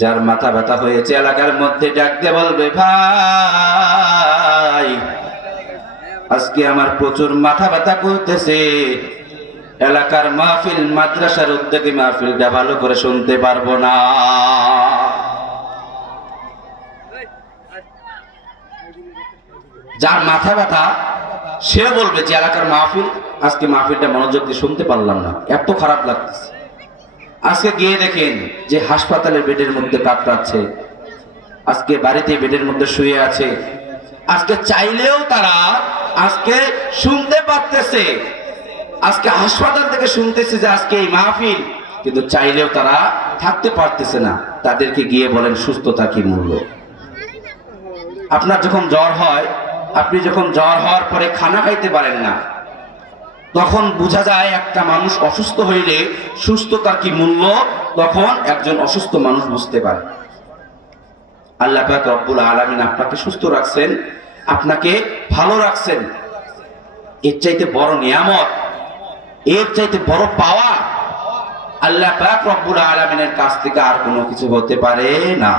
যার মাথা ব্যথা হয়েছে এলাকার মধ্যে ডাক দিয়ে বলবে, ভাই আজকে আমার প্রচুর মাথা ব্যথা করতেছে, এলাকার মাহফিল মাদ্রাসার উদ্যোগে মাহফিলটা ভালো করে শুনতে পারবো না। যার মাথা ব্যথা সে বলবে যে এলাকার মাহফিল, আজকে মাহফিলটা মনোযোগ দিয়ে শুনতে পারলাম না, এত খারাপ লাগতেছে। আজকে গিয়ে দেখেন যে হাসপাতালের বেডের মধ্যে কাতরাচ্ছে, আজকে বাড়িতে বেডের মধ্যে শুয়ে আছে, আজকে চাইলেও তারা আজকে শুনতে পারতেছে, আজকে হাসপাতাল থেকে শুনতেছে যে আজকে এই মাহফিল, কিন্তু চাইলেও তারা থাকতে পারতেছে না। তাদেরকে গিয়ে বলেন সুস্থতা কি মূল্য। আপনার যখন জ্বর হয়, আপনি যখন জ্বর হওয়ার পরে খানা খাইতে পারেন না, তখন বোঝা যায় একটা মানুষ অসুস্থ হইলে সুস্থতার কি মূল্য, তখন একজন অসুস্থ মানুষ বুঝতে পারে। আল্লাহ পাক রব্বুল আলামিন আপনাকে সুস্থ রাখছেন, আপনাকে ভালো রাখছেন, এর চাইতে বড় নিয়ামত, এর চাইতে বড় পাওয়া আল্লাহ পাক রব্বুল আলামিনের কাছ থেকে আর কোনো কিছু হতে পারে না।